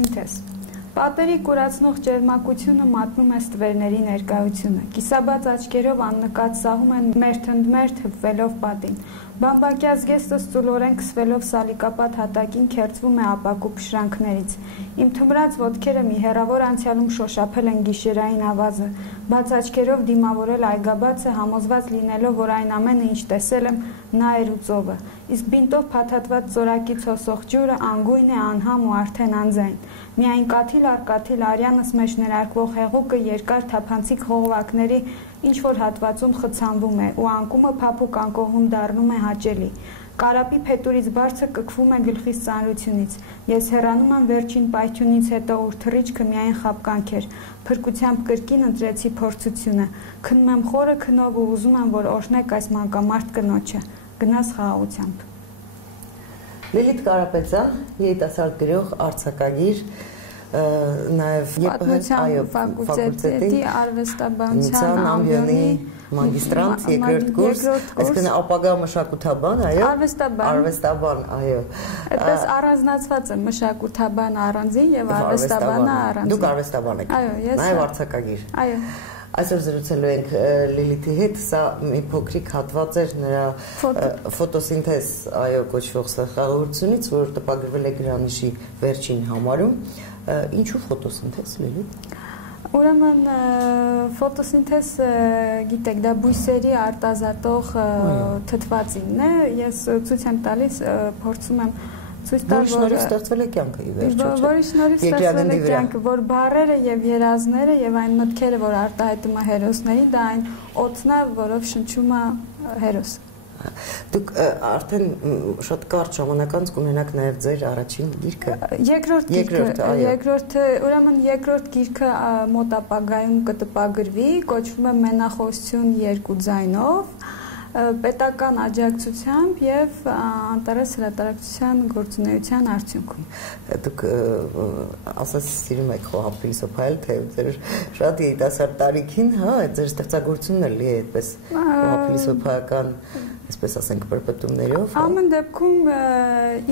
Ֆոտոսինթեզ Պատերի կուրացնող ջերմակությունը մատնում է ստվերների ներկայությունը։ Կիսաբաց աչքերով աննկատ սահում են մերթընդմերթ հպվելով պատին։ Բամբակյա զգեստը ստուլորեն քսվելով սալիկապատ հատակին քերծվում է ապակու փշրանքներից։ Իմ թմրած ոտքերը մի հեռավոր անցյալում շոշափել են գիշերային ավազը։ Բաց աչքերով դիմավորել այգաբացը, համոզված լինելով, որ այն ամենը, ինչ տեսել եմ, նա էր ու ծովը։ Իսկ բինտով փաթաթված ծորակից հոսող ջուրը անգույն է, անհամ ու արդեն անձայն։ Միայն կաթիլ առ կաթիլ արյանս մեջ ներարկվող հեղուկը երկար թափանցիկ խողովակների ինչ-որ հատվածում խցանվում է ու անկումը փափուկ անկողուն դառնում է հաճելի։ Կարապի փետուրից բարձր կքվում է գլխիս ծանրությունից։ Ես հեռանում եմ վերջին պայթյունից հետո, ուր թռիչքը միայն խաբկանք էր։ Փրկությամբ կրկին ընտրեցի փորձությունը։ Քնում եմ խորը քնով ու ուզում եմ, որ օրհնեք այս մանկամարդ կնոջը։ Գնաս խաղաղությամբ։ Լիլիթ Կարապետյան, երիտասարդ գրող, արձակագիր, նաև Պատմության ֆակուլտետի արվեստաբանության ամբիոնի մագիստրանտ, երկրորդ կուրս, այսինքն ապագա մշակութաբան, այո։ Արվեստաբան, այո։ Այդպես առանձնացված է մշակութաբանը առանձին եւ արվեստաբանը առանձին։ Դուք արվեստաբան եք։ Այո, ես։ Նաև արձակագիր։ Այո։ Այսօր զրուցելու ենք Լիլիթի հետ, սա մի փոքրիկ հատված էր նրա ֆոտոսինթեզ այո կոչվող ստեղծագործությունից, որ տպագրվել է Գրանիշի վերջին համարում։ Ինչու ֆոտոսինթեզ, Լիլիթ։ Ուրեմն ֆոտոսինթեզ, գիտեք, դա բույսերի արտազատող թթվածինն է։ Ես ցույց եմ տալիս, փորձում եմ ցույց տալ, որ ստեղծվել է կյանքը ի վերջո, որի շնորհիվ ստեղծվել է կյանքը, որ բառերը եւ երազները եւ այն մտքերը, որ արտահայտում է հերոսներին, դա այն օդն է, որով շնչում է հերոսը։ Դուք արդեն շատ կարճ ժամանակ անց կունենաք նաև ձեր առաջին գիրքը։ Երկրորդը, ուրեմն երկրորդ գիրքը մոտ ապագայում կտպագրվի, կոչվում է Մենախոսություն 2 ձայնով, պետական աջակցությամբ եւ Անտարես հրատարակչության գործունեության արդյունքում։ Դուք ասես սիրում եք խոհապրիլիսոփայել, թե ձեր շատ երիտասարդ տարիքին, հա, ձեր ստեղծագործությունն է լի այդպես խոհապրիլիսոփայական, այսպես ասենք, պրպտումներով։ Ամեն դեպքում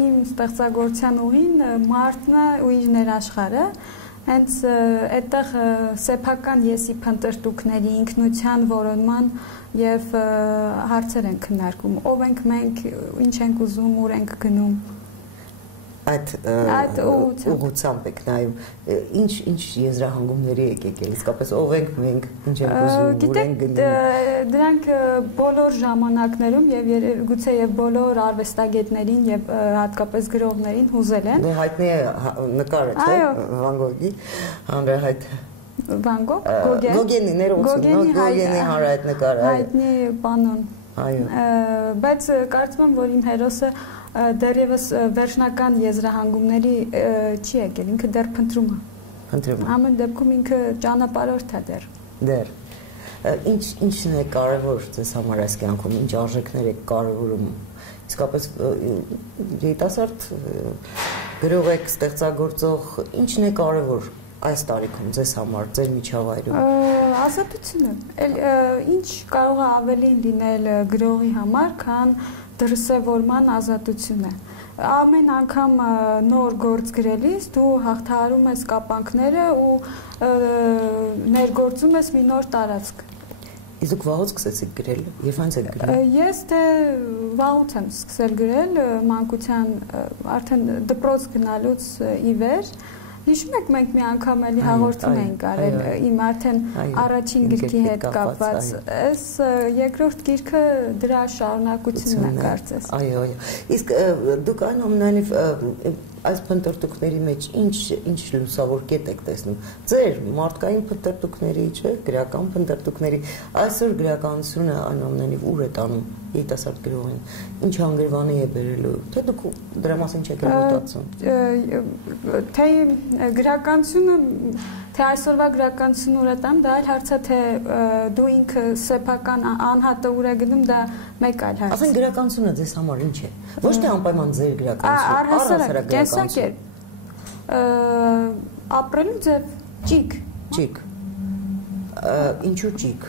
իմ ստեղծագործության ուղին մարդն է ու իր ներաշխարհը, հենց այդտեղ սեփական եսի փնտրտուքների, ինքնության որոնման եւ հարցեր են քննարկում, ով ենք մենք, ինչ ենք ուզում, ուր ենք գնում։ Այդ ուղղությամբ եք նայում, ինչ եզրահանգումների եք եկել, իսկապես ով ենք մենք, ինչ ենք ուզում, ուր ենք գնում։ Դրանք բոլոր ժամանակներում եւ գուցե եւ բոլոր արվեստագետներին եւ հատկապես գրողներին հուզել են։ Դե հայտնի է նկարը, չէ՞, Վան Գոգի, հանրահայտ Վան Գոգ, Գոգենի ներողություն, Գոգենի հանրահայտ նկարը, հայտնի պանոն։ Այո։ Բայց կարծում եմ, որ իմ հերոսը դեռևս վերջնական եզրահանգումների չի եկել, ինքը դեռ փնտրում է։ Ամեն դեպքում ինքը ճանապարհորդ է դեռ։ Դեռ։ Ինչն է կարևոր ձեզ համար այս կյանքում, ինչ արժեքներ եք կարևորում։ Իսկապես երիտասարդ գրող եք, ստեղծագործող, ինչն է կարևոր այս տարիքում ձեզ համար, ձեր միջավայրում։ Ազատությունը։ Ինչ կարող է ավելի լինել գրողի համար, քան դրսևորման ազատությունը։ Ամեն անգամ նոր գործ գրելիս դու հաղթահարում ես կապանքները ու ներգործում ես մի նոր տարածք։ Իսկ դուք վաղուց սկսեցիք գրել, երբ անց եք գրել։ Ես դե վաղուց եմ սկսել գրել, մանկության արդեն դպրոց գնալուց ի վեր։ Հիշում եք, մենք մի անգամ էլի հաղորդում էինք արել իմ արդեն առաջին գրքի հետ կապված։ Այս երկրորդ գիրքը դրա շարունակությունն է, կարծես։ Այո, այո։ Իսկ դուք այնուամենայնիվ այս փնտրտուքների մեջ ինչ լուսավոր կետ եք տեսնում։ Ձեր մարդկային փնտրտուքների, չէ՞, գրական փնտրտուքների, այսօր գրականությունը այնուամենայնիվ ուր է տանում երիտասարդ գրողին, ինչ հանգրվանի է բերելու, թե դուք դրա մասին չեք մտածում։ Թե գրականությունը, թե այսօրվա գրականությունը ուր է տանում, դա այլ հարց է, թե դու ինքը սեփական անհատը ուր է գնում, դա մեկ այլ հարց։ Ասենք գրականությունը ձեզ համար ինչ է։ Ոչ թե անպայման ձեր գրականությունը, առհասարակ գրականությունը։ Ապրելու ձև ճիգ։ Ճիգ։ Ինչու ճիգ։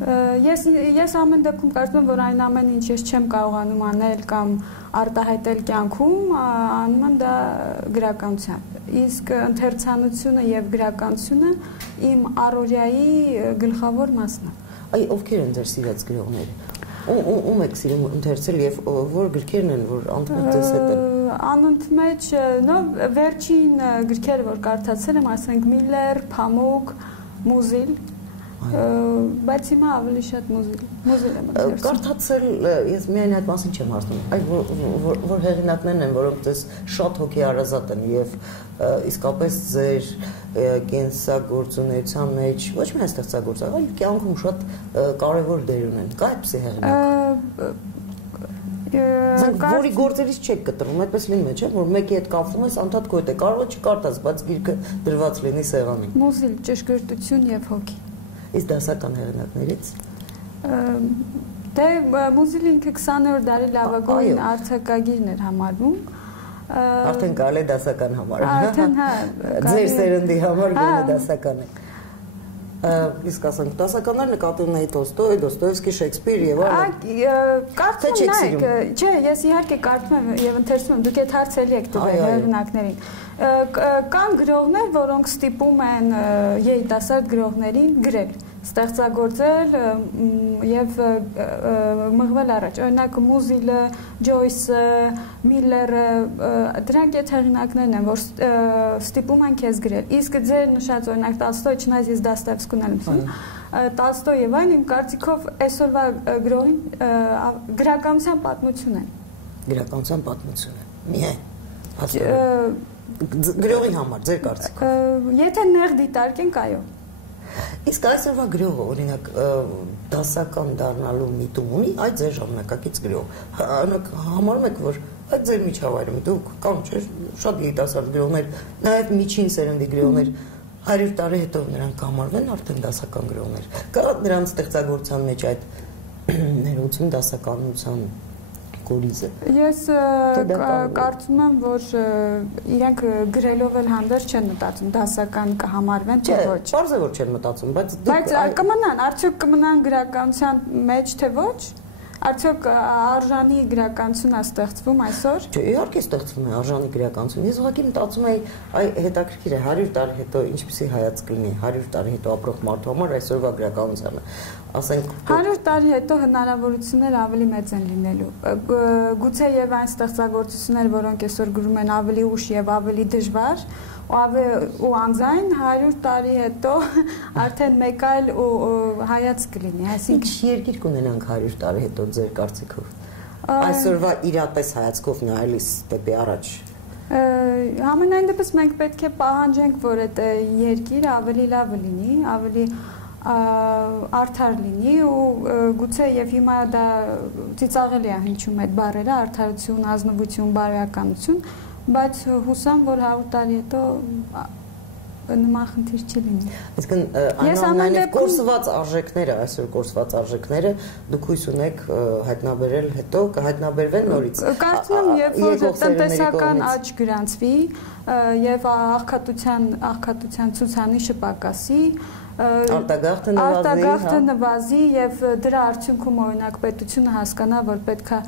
Ես ամեն դեպքում կարծում եմ, որ այն ամեն ինչ ես չեմ կարողանում անել կամ արտահայտել կյանքում, անում եմ դա գրականությամբ։ Իսկ ընթերցանությունը եւ գրականությունը իմ առօրյայի գլխավոր մասն է։ Այ ովքեր են ձեր սիրած գրողները։ Ում եք սիրում ընթերցել եւ որ գրքերն են, որ անընդմեջ ձեզ հետ են։ Անընդմեջ, վերջին գրքերը, որ կարդացել եմ, ասենք Միլլեր, Փամուկ, Մուզիլ, բայց հիմա ավելի շատ մուզիլ եմ ընթերցում։ Կարդացել, ես միայն այդ մասին չեմ հարցնում, այլ որ հեղինակներն են, որոնք ձեզ շատ հոգեհարազատ են եւ իսկապես ձեր կենսագործունեության մեջ ոչ միայն ստեղծագործական, այլ կյանքում շատ կարևոր դեր ունեն։ Կա այդպիսի հեղինակ։ Որի գործերից չեք կտրում, այդպես լինում է, չէ՞, որ մեկի հետ կապվում ես, անդադ գոյտ է, կարող է չկարդաս, բայց գիրքը դրված լինի սեղանին։ Մուզիլ, ճշգրտություն եւ հոգի։ Իսկ դասական հեղինակներից։ Դե Մուզիլը ինքը 20-րդ դարի լավագույն արձակագիրն էր համարվում։ Արդեն կարելի է դասական համարել։ Արդեն հա։ Ձեր սերնդի համար գոնե դասական է։ Իսկ ասենք դասականներ նկատի ունեի Տոլստոյ, Դոստոևսկի, Շեքսպիր եւ այլն։ Կարծում եք, չէ, ես իհարկե կարդում եմ եւ ընթերցում եմ, դուք այդ հարցը եք տվել հեղինակներին։ Կան գրողներ, որոնք ստիպում են երիտասարդ գրողներին գրել, ստեղծագործել եւ մղվել առաջ։ Օրինակ Մուզիլը, Ջոյսը, Միլլերը, դրանք այդ հեղինակներն են, որ ստիպում են քեզ գրել։ Իսկ ձեր նշած օրինակ Տոլստոյ, չնայած ես Դոստոևսկուն եմ սիրում, Տոլստոյ եւ այլն իմ կարծիքով այսօրվա գրողին գրականության պատմություն են։ Գրականության պատմություն է։ Միայն գրողի համար ձեր կարծիքով։ Եթե նեղ դիտարկենք, այո։ Իսկ այսօրվա գրողը, օրինակ, դասական դառնալու միտում ունի, այդ ձեր ժամանակակից գրող։ Համարում եք, որ այդ ձեր միջավայրում դուք կամ չէ, շատ երիտասարդ գրողներ, նաև միջին սերնդի գրողներ 100 տարի հետո նրանք համարվեն արդեն դասական գրողներ։ Կա նրանց ստեղծագործության մեջ այդ ներողություն դասականության կորիզը։ Ես կարծում եմ, որ իրենք գրելով էլ հանդերձ չեն մտածում, դասական կհամարվեն, թե ոչ։ Պարզ է, որ չեն մտածում, բայց կմնան, արդյոք կմնան գրականության մեջ, թե ոչ։ Արդյոք արժանի գրականություն է ստեղծվում այսօր։ Չէ, իհարկե ստեղծվում է արժանի գրականություն։ Ես ուղղակի մտածում եի, այ հետաքրքիր է 100 տարի հետո ինչպիսի հայացք լինի 100 տարի հետո ապրող մարդու համար այսօրվա գրականությանը։ Ասենք 100 տարի հետո հնարավորությունները ավելի մեծ են լինելու։ Գուցե եւ այն ստեղծագործությունները, որոնք այսօր գրում են ավելի ուշ եւ ավելի դժվար, ու անձայն 100 տարի հետո արդեն մեկ այլ հայացք կլինի, այսինքն ինչ երկիր կունենանք 100 տարի հետո ձեր կարծիքով։ Այսօրվա իրատես հայացքով նայելիս դեպի առաջ։ Համենայն դեպս մենք պետք է պահանջենք, որ այդ երկիրը ավելի լավ լինի, ավելի արդար լինի ու գուցե եւ հիմա դա ծիծաղելի է հնչում այդ բառերը՝ արդարություն, ազնվություն, բարոյականություն, բայց հուսամ, որ 100 տարի հետո նման խնդիր չի լինի։ Այսինքն այնուամենայնիվ կորսված արժեքները, այսօր կորսված արժեքները դուք հույս ունեք հայտնաբերել հետո կհայտնաբերվեն նորից։ Կարծում եմ, երբ որ տնտեսական աճ գրանցվի եւ աղքատության ցուցանիշը պակասի, արտագաղթը նվազի եւ դրա արդյունքում օրինակ պետությունը հասկանա, որ պետքա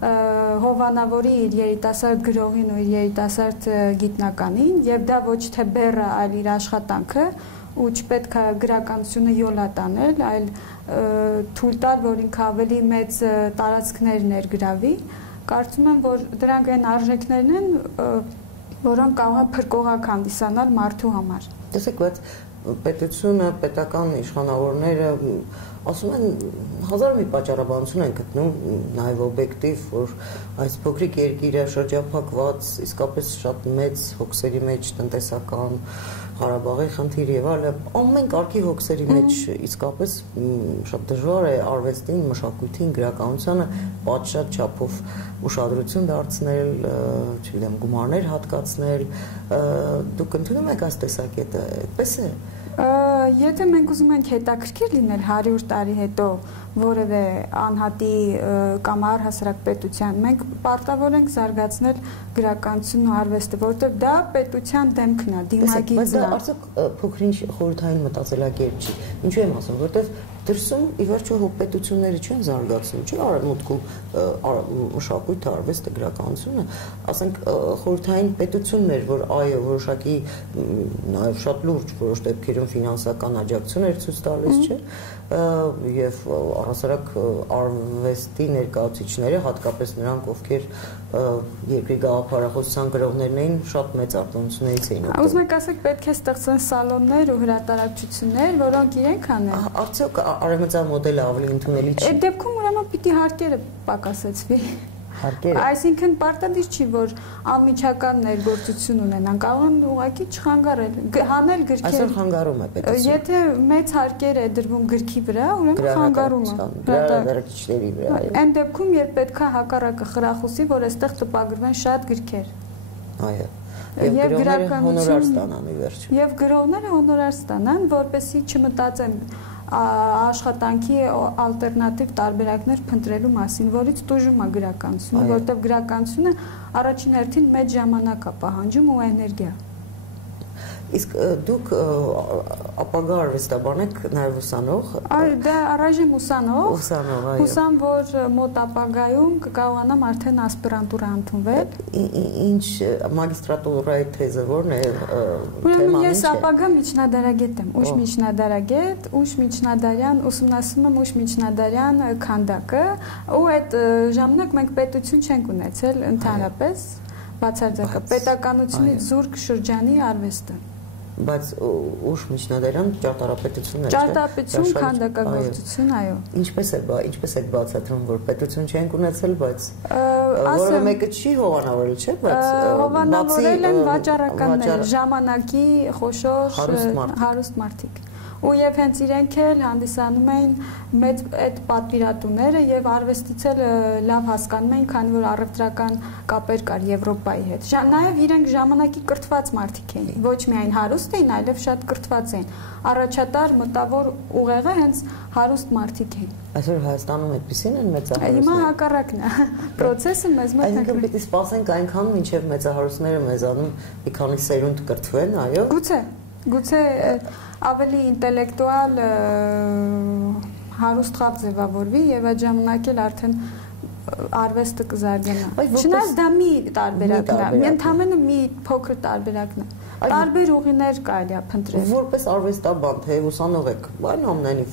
հովանավորի իր երիտասարդ գրողին ու իր երիտասարդ գիտնականին եւ դա ոչ թե բեռը, այլ իր աշխատանքը ու չպետք է գրականությունը յոլա տանել, այլ թույլ տալ, որ ինքը ավելի մեծ տարածքներ ներգրավի։ Կարծում եմ, որ դրանք այն արժեքներն են, որոնք կարող է փրկողակ հանդիսանալ մարդու համար։ Տեսեք, բայց պետությունը, պետական իշխանավորները ասում են հազար մի պատճառաբանություն են գտնում, նաև օբյեկտիվ, որ այս փոքրիկ երկիրը շրջափակված, իսկապես շատ մեծ հոգսերի մեջ տնտեսական, Ղարաբաղի խնդիր եւ այլն, ամեն կարգի հոգսերի մեջ իսկապես շատ դժվար է արվեստին, մշակույթին, գրականությանը պատշաճ չափով ուշադրություն դարձնել, չգիտեմ, գումարներ հատկացնել, դուք ընդունում եք այս տեսակետը, այդպես է։ Եթե մենք ուզում ենք հետաքրքիր լինել 100 տարի հետո որևէ անհատի կամ առհասարակ պետության, մենք պարտավոր ենք զարգացնել գրականությունն ու արվեստը, որովհետև դա պետության դեմքն է, դիմագիծն է։ Բայց դա արդյոք փոքրինչ խորհրդային մտածելակերպ չի։ Ինչու եմ ասում, որովհետև դրսում ի վերջո պետությունները չեն զարգացնում, չէ՞, արևմուտքում մշակույթը, արվեստը, գրականությունը, ասենք խորհրդային պետություններ, որ այո, որոշակի նաև շատ լուրջ որոշ դեպքերում ֆինանսական աջակցություն էր ցույց տալիս, չէ՞, եւ առհասարակ արվեստի ներկայացուցիչները, հատկապես նրանք, ովքեր երկրի գաղափարախոսության գրողներն էին, շատ մեծ արտոնություններից էին օգտվում։ Ուզում եք ասեք, պետք է ստեղծեն սալոններ ու հրատարակչություններ, որոնք իրենք անեն։ Արդյոք արևմտյան մոդելը ավելի ընդունելի չի։ Այդ դեպքում ուրեմն պիտի հարկերը պակասեցվի։ Հարկերը։ Այսինքն պարտադիր չի, որ անմիջական ներգործություն ունենան, կարող են ուղղակի չխանգարել, հանել գրքեր։ Այսօր խանգարում է պետությունը։ Եթե մեծ հարկեր է դրվում գրքի վրա, ուրեմն խանգարում է հրատարակիչների վրա։ Այն դեպքում, երբ պետքա հակառակը խրախուսի, որ այստեղ տպագրվեն շատ գրքեր։ Այո։ Եվ գրողները հոնորար ստանան ի վերջո։ Եվ գրողները հոնորար ստանան, որպեսզի չմտածեն աշխատանքի ալտերնատիվ տարբերակներ փնտրելու մասին, որից տուժում է գրականությունը, որտեղ գրականությունը առաջին հերթին մեծ ժամանակ է պահանջում ու էներգիա։ Իսկ դուք ապագա արվեստաբան եք նաև ուսանող։ Դա առայժմ ուսանող, այո։ Հուսամ, որ մոտ ապագայում կկարողանամ արդեն ասպիրանտուրա ընդունվել։ Ինչ մագիստրատուրայի թեզը որն է, Ուրեմն ես ապագա միջնադարագետ եմ, ուշ միջնադարագետ, ուշ միջնադարյան, ուսումնասիրում եմ ուշ միջնադարյան քանդակը, ու այդ ժամանակ մենք պետություն չենք ունեցել ընդհանրապես, բացարձակապես պետականությունից զուրկ շրջանի արվեստը։ Բայց ուշ միջնադարյան ճարտարապետությունն է, Ճարտարապետություն, քանդակագործություն, այո։ Ինչպես եք բացատրում, որ պետություն չենք ունեցել, բայց որը մեկը չի հովանավորել, չէ՞, բայց հովանավորել են վաճառականներ, ժամանակի խոշոր հարուստ մարդիկ։ Ու եւ հենց իրենք էլ հանդիսանում էին մեծ այդ պատվիրատուները եւ արվեստից էլ լավ հասկանում էին, քանի որ առևտրական կապեր կար Եվրոպայի հետ։ Նաեւ իրենք ժամանակի կրթված մարդիկ էին, ոչ միայն հարուստ էին, այլև շատ կրթված էին։ Առաջատար մտավոր ուղեղը հենց հարուստ մարդիկ էին։ Այսօր Հայաստանում այդպեսին են մեծահարուստները։ Հիմա հակառակն է։ Պրոցեսը մեզ մոտ այնքան պիտի սպասենք այնքան, մինչև մեծահարուստները մեզանում մի քանի սերունդ կրթվեն, այո։ Գուցե ավելի ինտելեկտուալ հարուստ խավ ձևավորվի եւ այդ ժամանակ էլ արդեն արվեստը կզարգանա։ Չնայած դա մի տարբերակն է, ընդհանրապես մի փոքր տարբերակն է։ Տարբեր ուղիներ կարելի է փնտրել։ Որպես արվեստաբան, թե ուսանող եք, այնուամենայնիվ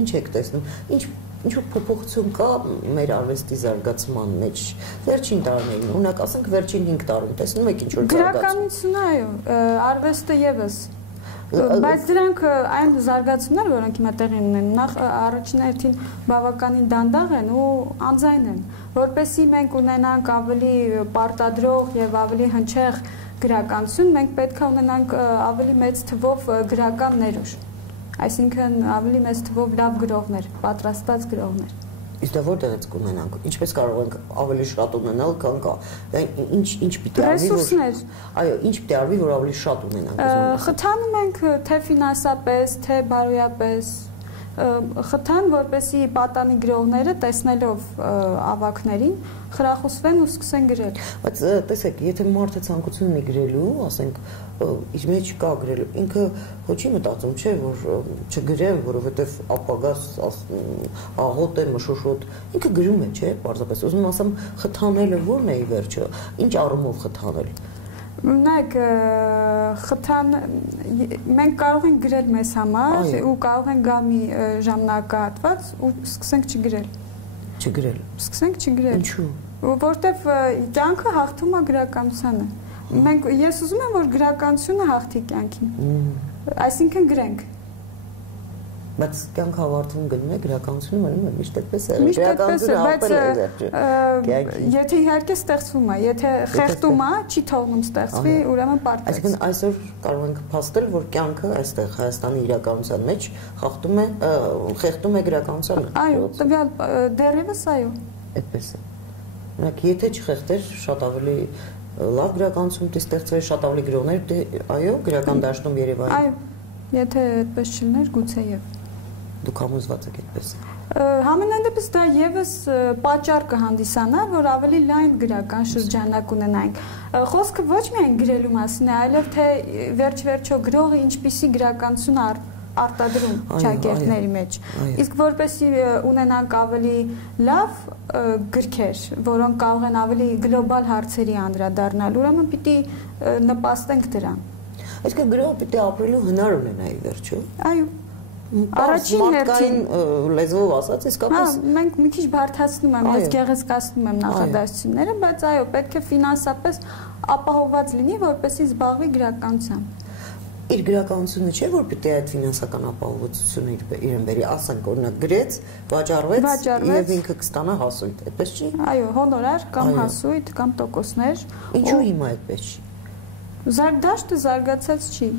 ինչ եք տեսնում, ինչ փոփոխություն կա մեր արվեստի զարգացման մեջ վերջին տարիներին, օրինակ ասենք վերջին 5 տարում տեսնում եք ինչ որ զարգացում։ Գրականությունը, այո, արվեստը եւս բայց դրանք այն զարգացումներ, որոնք հիմա տեղի ունեն, նախ առաջին հերթին բավականին դանդաղ են ու անձայն են, որպեսզի մենք ունենանք ավելի պարտադրող եւ ավելի հնչեղ գրականություն, մենք պետք է ունենանք ավելի մեծ թվով գրական ներուժ, այսինքն ավելի մեծ թվով լավ գրողներ, պատրաստած գրողներ։ Իսկ դա որտեղից կունենանք։ Ինչպես կարող ենք ավելի շատ ունենալ, քան կա։ Ինչ պիտի արվի, ռեսուրսներ։ Այո, ինչ պիտի արվի, որ ավելի շատ ունենանք։ Խթանում ենք թե ֆինանսապես, թե բարոյապես, խթան, որպեսզի պատանի գրողները տեսնելով ավագներին խրախուսվեն ու սկսեն գրել։ Բայց տեսեք, եթե մարդը ցանկություն ունի գրելու, ասենք, իր մեջ կա գրելու, ինքը ոչ մտածում չէ, որ չգրե, որովհետև ապագաս աղոտ է, մշուշոտ, ինքը գրում է, չէ, պարզապես։ Ուզում ասեմ, խթանելը ո՞րն է ի վերջո, ինչ առումով խթանել։ Նայեք, խթան մենք կարող ենք գրել մեզ համար ու կարող ենք գա մի ժամանակահատված ու սկսենք չգրել։ Սկսենք չգրել։ Ինչու՞։ Որտեվ կյանքը հաղթում է գրականությանը։ Ես ուզում եմ, որ գրականությունը հաղթի կյանքին։ Այսինքն գրենք։ Բայց կյանք հավարտում գնում է գրականությունը մնում է միշտ այդպես է։ Գրականությունը հաղթել է վերջը։ Եթե իհարկե ստեղծվում է, եթե խեղդում է, չի թողնում ստեղծվի, ուրեմն պարտեզ։ Այսինքն այսօր կարող ենք փաստել, որ կյանքը այստեղ Հայաստանի իրականության մեջ խեղդում է գրականությանը։ Այո, տվյալ դեռևս այո։ Այդպես է։ Օրինակ, եթե չխեղդեր, շատ ավելի լավ գրականություն պիտի ստեղծվեր, շատ ավելի գրողներ պիտի, այո, գրական դաշտում Երևանի։ Այո, եթե այդպես չլիներ, գուցեև։ Դուք համոզված եք այդպես։ Համենայն դեպս դա եւս պատճառ կհանդիսանա, որ ավելի լայն գրական շրջանակ ունենանք։ Խոսքը ոչ միայն գրելու մասին է, այլև թե վերջ-վերջո գրողը ինչպիսի գրականություն արտադրում ճակերտների մեջ։ Իսկ որպեսզի ունենանք ավելի լավ գրքեր, որոնք կարող են ավելի գլոբալ հարցերի անդրադառնալ, ուրեմն պիտի նպաստենք դրան։ Այսինքն գրողը պիտի ապրելու հնար ունենա ի վերջո։ Այո։ Առաջին հերթին լեզվով ասած իսկապես մենք մի քիչ բարդացնում եմ, ես գեղեցկացնում եմ նախադասությունները, բայց այո, պետք է ֆինանսապես ապահովված լինի, որպեսզի զբաղվի գրականությամբ։ Իր գրականությունը չէ, որ պիտի այդ ֆինանսական ապահովվածությունը իրեն բերի, ասենք օրինակ գրեց, վաճառվեց եւ ինքը կստանա հասույթ, այդպես չի։ Այո, հոնորար կամ հասույթ կամ տոկոսներ։ Ինչու հիմա այդպես չի։ Դաշտը զարգացած չի։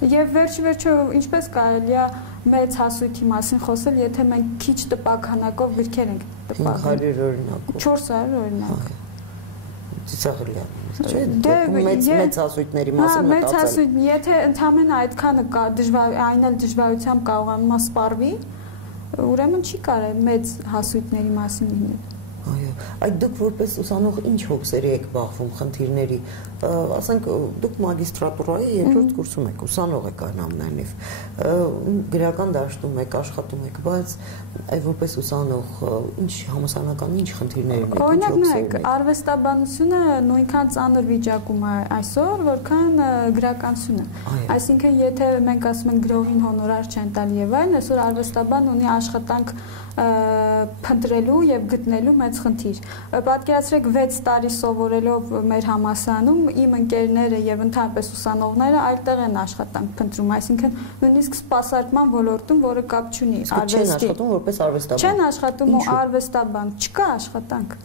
Եվ վերջիվերջո ինչպես կարելի է մեծ հասույթի մասին խոսել, եթե մենք քիչ տպաքանակով գրքեր ենք տպագրում։ 500 օրինակ։ 400 օրինակ։ Ծիծաղելի է, չէ՞։ Մեծ հասույթների մասին մտածել։ Մեծ հասույթ, եթե ընդհանրապես այդքանը կա այն էլ դժվարությամբ կարողանում սպառվի, ուրեմն չի կարելի մեծ հասույթների մասին լինել։ Այո, այդ դուք որպես ուսանող ինչ հոգսերի եք բախվում խնդիրների, ասենք դուք մագիստրատուրայի երկրորդ կուրսում եք, ուսանող եք այնուամենայնիվ, գրական դաշտում եք, աշխատում եք, բայց այ որպես ուսանող ինչ համասանական ինչ խնդիրներ եք։ Օրինակ նայեք, արվեստաբանությունը նույնքան ծանր վիճակում է այսօր, որքան գրականությունը։ Այսինքն եթե մենք ասում ենք գրողին հոնորար չեն տալ եւ այլն, այսօր արվեստաբան ունի աշխատանք փնտրելու եւ գտնելու մեծ խնդիր։ Պատկերացրեք 6 տարի սովորելով մեր համալսարանում իմ ընկերները եւ ընդհանրապես ուսանողները այլտեղ են աշխատանք փնտրում, այսինքն նույնիսկ սպասարկման ոլորտում, որը կապ չունի արվեստի։ Չեն աշխատում որպես արվեստաբան։ Չեն աշխատում արվեստաբան, չկա աշխատանք։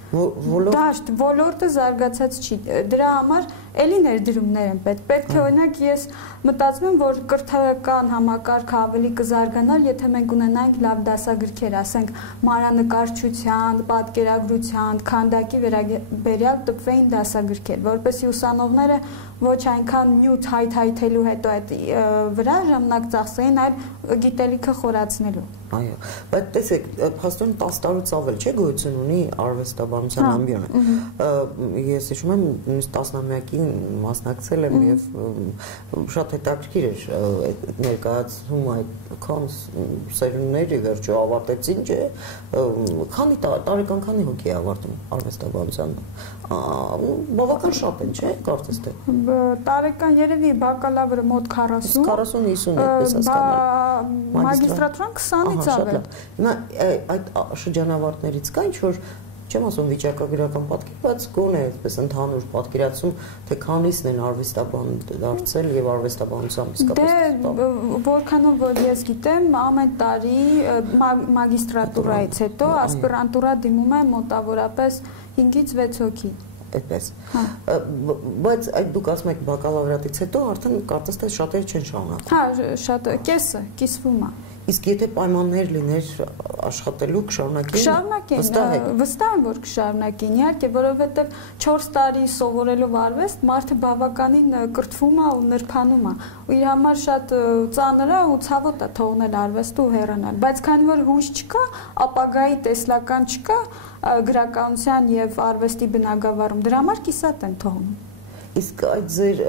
Դաշտ ոլորտը զարգացած չի։ Դրա համար էլի ներդրումներ են պետք։ Պետք է օրինակ ես մտածում եմ, որ կրթական համակարգը ավելի կզարգանար, եթե մենք ունենայինք լավ դասագրքեր, ասենք մանրանկարչության, պատկերագրության, քանդակի վերաբերյալ տպվեին դասագրքեր, որպեսզի ուսանողները ոչ այնքան նյութ հայթայթելու հետո այդ վրա ժամանակ ծախսեին, այլ գիտելիքը խորացնելու։ Այո, բայց տեսեք, փաստորեն 10 տարուց ավել չէ գոյություն ունի արվեստաբանության ամբիոնը։ Ես հիշում եմ, նույնիսկ տասնամյակին մասնակցել եմ եւ շատ հետաքրքիր էր այդ ներկայացում այդքան սերունդների վերջո ավարտեցին, չէ։ Քանի տարեկան քանի հոգի է ավարտում արվեստաբանության։ Բավական շատ են, չէ՞, կարծես թե։ Տարեկան երևի բակալավրը մոտ 40, 40-50 այդպես հասկանալ։ Մագիստրատուրան 20-ից ավել։ Հիմա այդ շրջանավարտներից կա ինչ-որ, չեմ ասում վիճակագրական պատկեր, բայց գոնե այդպես ընդհանուր պատկերացում, թե քանիսն են արվեստաբան դարձել եւ արվեստաբանությամբ իսկապես։ Դե որքանով որ ես գիտեմ, ամեն տարի մագիստրատուրայից հետո ասպիրանտուրա դիմում է մոտավորապես 5-ից 6 հոգի։ Այդպես։ Բայց այդ դուք ասում եք բակալավրիատից հետո արդեն կարծես թե շատերը չեն շարունակում։ Հա, շատ կեսը կիսվում է։ Իսկ եթե պայմաններ լիներ աշխատելու կշարունակեին։ Կշարունակեին, վստահ եմ, որ կշարունակեին, իհարկե, որովհետև 4 տարի սովորելով արվեստ, մարդը բավականին կրթվում է ու նրբանում է։ Ու իր համար շատ ծանր է ու ցավոտ է թողնել արվեստը ու հեռանալ։ Բայց քանի որ հույս չկա, ապագայի տեսլական չկա գրականության եւ արվեստի բնագավառում, դրա համար կիսատ են թողնում։ Իսկ այդ ձեր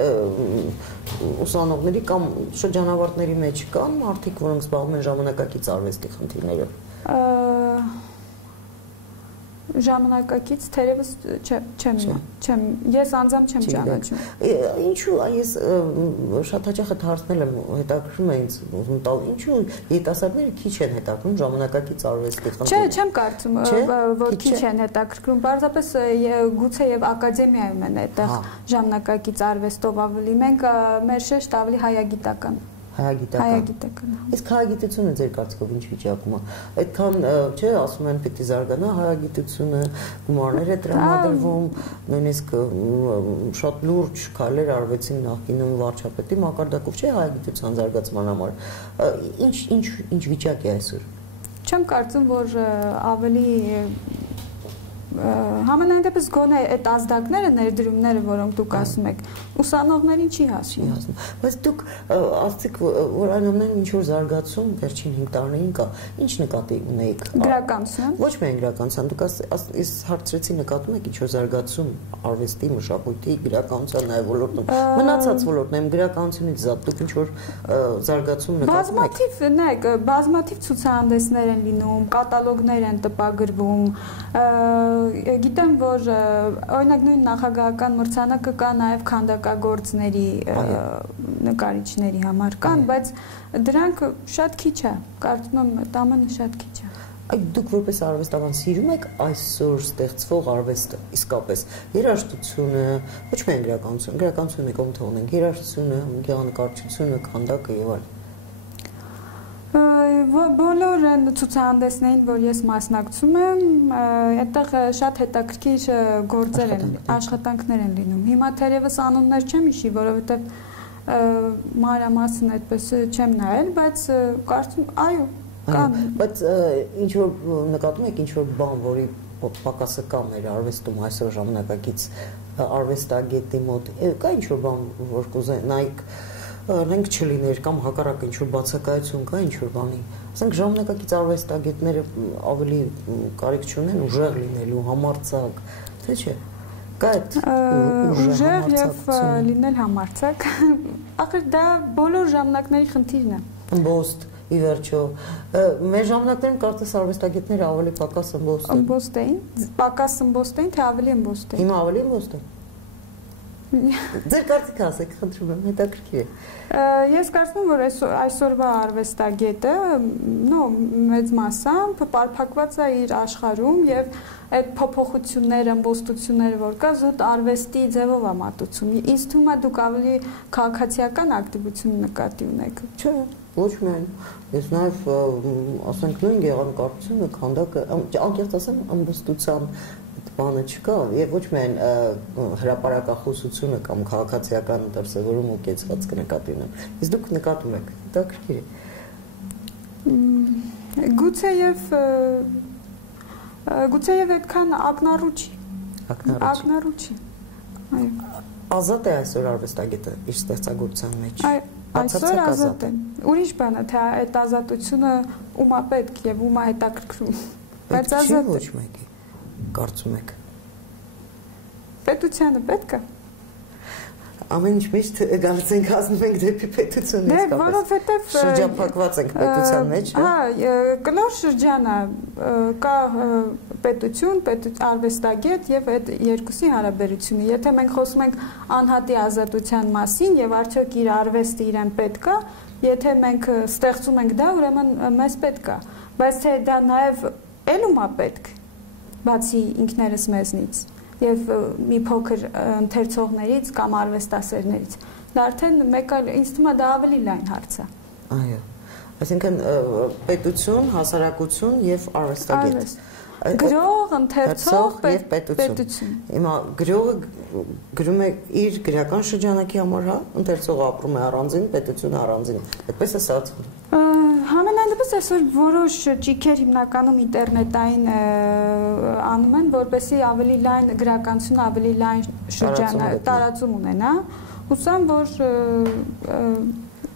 ուսանողների կամ շրջանավարտների մեջ կան մարդիկ, որոնք զբաղվում են ժամանակակից արվեստի խնդիրներով։ Ժամանակակից թերևս չեմ, ես անձամբ չեմ ճանաչում։ Ինչու ես շատ հաճախ այդ հարցնել եմ, հետաքրքրում է ինձ ուզում տալ, ինչու երիտասարդները քիչ են հետաքրքրում ժամանակակից արվեստի խնդիրները։ Չէ, չեմ կարծում, որ քիչ են հետաքրքրում, պարզապես գուցե եւ ակադեմիայում են այդտեղ ժամանակակից արվեստով ավելի, մենք մեր շեշտ ավելի հայագիտական։ Հայագիտական։ Իսկ հայագիտությունը ձեր կարծիքով ինչ վիճակում է։ Այդքան, չէ, ասում են պիտի զարգանա հայագիտությունը, գումարներ է տրամադրվում, նույնիսկ շատ լուրջ քայլեր արվեցին նախկինում վարչապետի մակարդակով, չէ, հայագիտության զարգացման համար։ Ինչ վիճակ է այսօր։ Չեմ կարծում, որ ավելի Համենայն դեպս գոնե այդ ազդակները, ներդրումները, որոնք դուք ասում եք, ուսանողներին չի հասնում։ Բայց դուք ասցիք, որ այն ամենն ինչ որ զարգացում վերջին 5 տարիներին կա, ինչ նկատի ունեիք։ Գրականություն։ Ոչ միայն գրականության, դուք ես հարցրեցի նկատում եք ինչ որ զարգացում արվեստի, մշակույթի, գրականության նաև ոլորտում։ Մնացած ոլորտներում գրականությունից զատ դուք ինչ որ զարգացում նկատում եք։ Բազմաթիվ ցուցահանդեսներ են լինում, կատալոգներ են տպագրվում, գիտեմ, որ օրինակ նույն նախագահական մրցանակը կա նաև քանդակագործների նկարիչների համար կան, բայց դրանք շատ քիչ է, կարծում եմ տամանը շատ քիչ է։ Այդ դուք որպես արվեստաբան սիրում եք այսօր ստեղծվող արվեստը, իսկապես երաժշտությունը, ոչ միայն գրականությունը կողմ թողնենք, երաժշտությունը, գեղանկարչությունը, քանդակը եւ այլն։ Բոլոր այն ցուցահանդեսներին, որ ես մասնակցում եմ, այդտեղ շատ հետաքրքիր գործեր են, աշխատանքներ են լինում։ Հիմա թերևս անուններ չեմ հիշի, որովհետև մանրամասն այդպես չեմ նայել, բայց կարծում, այո, կան։ Բայց ինչ որ նկատում եք ինչ որ բան, որի պակասը կա մեր արվեստում այսօր ժամանակակից արվեստագետի մոտ, կա ինչ որ բան, որ կուզենայիք մենք չլիներ կամ հակառակ ինչ որ բացակայություն կա ինչ որ բանի։ Ասենք ժամանակակից արվեստագետները ավելի կարիք չունեն ուժեղ լինելու, համարձակ, թե չէ։ Կա այդ ուժեղ եւ լինել համարձակ։ Ախր դա բոլոր ժամանակների խնդիրն է։ Ըմբոստ, ի վերջո, մեր ժամանակներում կարծես արվեստագետները ավելի պակաս ըմբոստ էին։ Պակաս ըմբոստ էին, թե ավելի ըմբոստ էին։ Հիմա ավելի ըմբոստ են։ Ձեր կարծիքը ասեք, խնդրում եմ, հետաքրքիր է։ Ես կարծում եմ, որ այսօրվա արվեստագետը, մեծ մասամբ պարփակված է իր աշխարհում եւ այդ փոփոխությունները, ըմբոստությունները, որ կա, զուտ արվեստի ձևով է մատուցում։ Ինձ թվում է դուք ավելի քաղաքացիական ակտիվություն նկատի ունեք։ Չէ, ոչ միայն։ Ես նաեւ ասենք նույն գեղանկարչությունը, քանդակը, անկեղծ ասեմ, ըմբոստության բանը չկա եւ ոչ միայն հրապարակախոսությունը կամ քաղաքացիական դրսևորում ու կեցված կնկատի ունեմ։ Իսկ դուք նկատում եք, հետաքրքիր է։ Գուցեև այդքան ակնառու չի։ Ակնառու չի։ Այո։ Ազատ է այսօր արվեստագետը իր ստեղծագործության մեջ։ Այսօր ազատ է։ Ուրիշ բան է, թե այդ ազատությունը ումա պետք եւ ումա հետաքրքրում։ Բայց ազատ ոչ մեկի կարծում եք։ Պետությանը պետք է։ Ամեն ինչ միշտ գալիս ենք հասնում ենք դեպի պետություն իսկապես։ Դե որովհետև շրջափակված ենք պետության մեջ, հա, կլոր շրջան է, կա պետություն, արվեստագետ եւ այդ երկուսի հարաբերությունը։ Եթե մենք խոսում ենք անհատի ազատության մասին եւ արդյոք իր արվեստը իրեն պետք է, եթե մենք ստեղծում ենք դա, ուրեմն մեզ պետք է։ Բայց թե դա նաեւ ելումա պետք բացի ինքներս մեզնից եւ մի փոքր ընթերցողներից կամ արվեստասերներից դա արդեն մեկ այլ ինձ թվում է դա ավելի լայն հարց է։ Այո, այսինքն պետություն, հասարակություն եւ արվեստագետ։ Գրող, ընթերցող եւ պետություն։ Հիմա գրողը գրում է իր գրական շրջանակի համար, հա, ընթերցողը ապրում է առանձին, պետությունը առանձին։ Այդպես է ստացվում։ Համենայն դեպս այսօր որոշ ճիքեր հիմնականում ինտերնետային անում են, որպեսզի ավելի լայն գրականություն, ավելի լայն շրջան տարածում ունենա։ Հուսամ, որ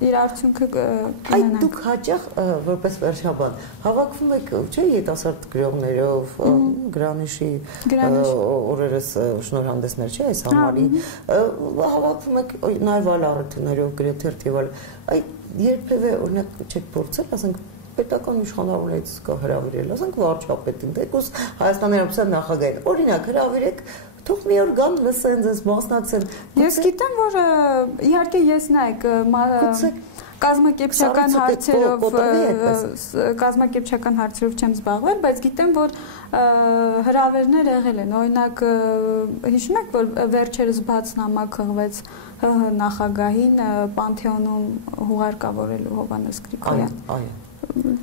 իր արդյունքը կունենա։ Այդ դուք հաճախ որպես վերջաբան հավաքվում եք, չէ՞, երիտասարդ գրողներով, Գրանիշի օրերս շնորհանդեսներ, չէ՞, այս համարի հավաքվում եք նաև այլ առիթներով, գրեթերթ եւ այլ։ Այդ երբևէ օրինակ չեք փորձել, ասենք պետական իշխանավորներից կա հրավիրել, ասենք վարչապետին, թեկուզ Հայաստանի Հանրապետության նախագահին, օրինակ հրավիրեք, թող մի օր գան լսեն, ձեզ մասնակցեն։ Ես գիտեմ, որ իհարկե ես նայեք կազմակերպչական հարցերով չեմ զբաղվել, բայց գիտեմ, որ հրավերներ եղել են։ Օրինակ հիշում եք, որ վերջերս բաց նամակ հղվեց ՀՀ նախագահին Պանթեոնում հուղարկավորելու Հովհաննես Գրիգորյան։ Այո։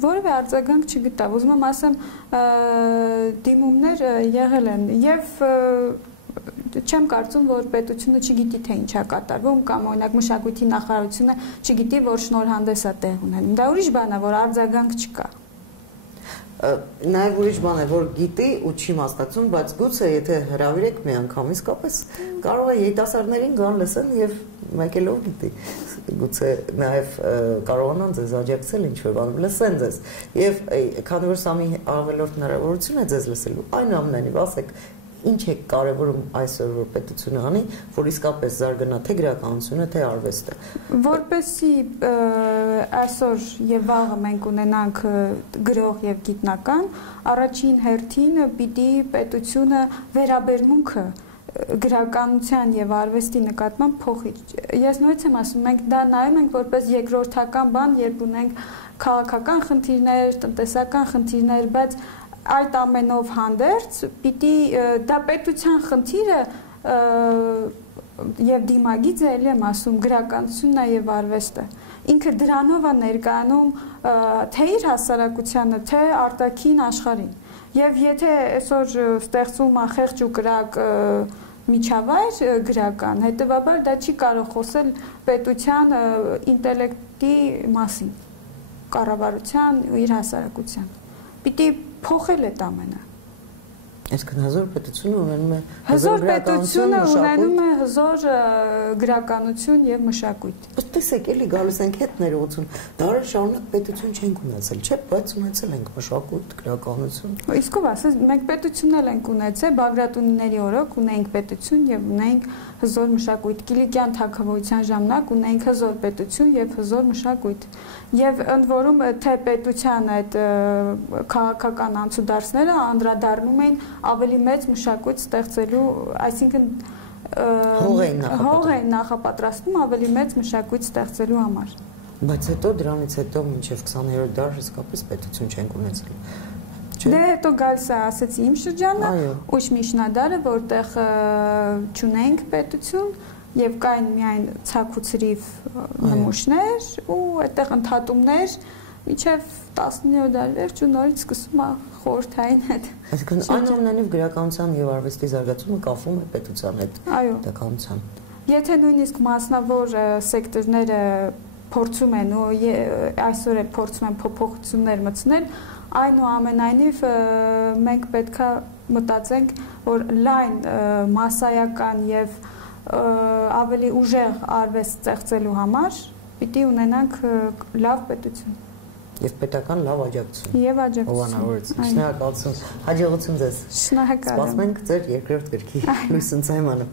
Որևէ արձագանք չգտավ։ Ուզում եմ ասեմ, դիմումներ եղել են եւ չեմ կարծում, որ պետությունը չգիտի թե ինչ է կատարվում կամ օրինակ մշակույթի նախարարությունը չգիտի, որ շնորհանդես է տեղ ունենում։ Դա ուրիշ բան է, որ արձագանք չկա։ Նաև ուրիշ բան է, որ գիտի ու չի մասնակցում, բայց գուցե եթե հրավիրեք մի անգամ, իսկապես կարող է երիտասարդներին գան լսեն եւ մեկ էլ ով գիտի, գուցե նաև կարողանան ձեզ աջակցել ինչ-որ բանում, լսեն ձեզ։ Եվ քանի որ սա մի ավելորդ հնարավորություն է ձեզ լսելու, այնուամենայնիվ ասեք ինչ է կարևորում այսօր որ պետությունը անի, որ իսկապես զարգանա թե գրականությունը, թե արվեստը։ Որպեսզի այսօր եւ վաղը մենք ունենանք գրող եւ գիտնական, առաջին հերթին պիտի պետությունը վերաբերմունքը գրականության եւ արվեստի նկատմամբ փոխի։ Ես նույնիսկ եմ ասում, մենք դա նայում ենք որպես երկրորդական բան, երբ ունենք քաղաքական խնդիրներ, տնտեսական խնդիրներ, բայց այդ ամենով հանդերձ պիտի դա պետության խնդիրը եւ դիմագիծը էլի եմ ասում գրականությունն է եւ արվեստը ինքը դրանով է ներկայանում թե իր հասարակությանը թե արտաքին աշխարհին եւ եթե այսօր ստեղծվում է խեղճ ու կրակ միջավայր գրական հետեւաբար դա չի կարող խոսել պետության ինտելեկտի մասին կառավարության ու իր հասարակության պիտի փոխել այդ ամենը։ Այսինքն հզոր պետությունը ունենում է հզոր պետությունը ունենում է հզոր գրականություն եւ մշակույթ։ Բայց տեսեք, էլի գալիս ենք հետ ներողություն։ Դարեր շարունակ պետություն չենք ունեցել, չէ՞, բայց ունեցել ենք մշակույթ, գրականություն։ Իսկ ով ասես, մենք պետությունն էլ ենք ունեցել, Բագրատունիների օրոք ունենք պետություն եւ ունենք հզոր մշակույթ։ Կիլիկյան թագավորության ժամանակ ունենք հզոր պետություն եւ հզոր մշակույթ։ Եվ ընդ որում թե պետության այդ քաղաքական անցուդարձները անդրադառնում են ավելի մեծ մշակույթ ստեղծելու, այսինքն հող են նախապատրաստում ավելի մեծ մշակույթ ստեղծելու համար։ Բայց հետո դրանից հետո մինչև 20-րդ դար իսկապես պետություն չենք ունեցել։ Դե հետո գալիս է ասեցի իմ շրջանը, ուշ միջնադարը, որտեղ չունենք պետություն եւ կային միայն ցակուցրիվ նմուշներ ու այդտեղ ընդհատումներ միջև 19-րդ դարի վերջ ու նորից սկսում է խորհրդային հետ։ Այսինքն այնուամենայնիվ գրականության եւ արվեստի զարգացումը կապվում է պետության հետ։ Պետականության։ Եթե նույնիսկ մասնավոր սեկտորները փորձում են ու այսօր էլ փորձում են փոփոխություններ մտցնել, այնուամենայնիվ մենք պետքա մտածենք, որ լայն մասսայական եւ ավելի ուժեղ արվեստ ստեղծելու համար պիտի ունենանք լավ պետություն եւ պետական լավ աջակցություն եւ աջակցություն շնորհակալություն հաջողություն ձեզ շնորհակալ եմ սպասում ենք ձեր երկրորդ գրքի լույս ընծայմանը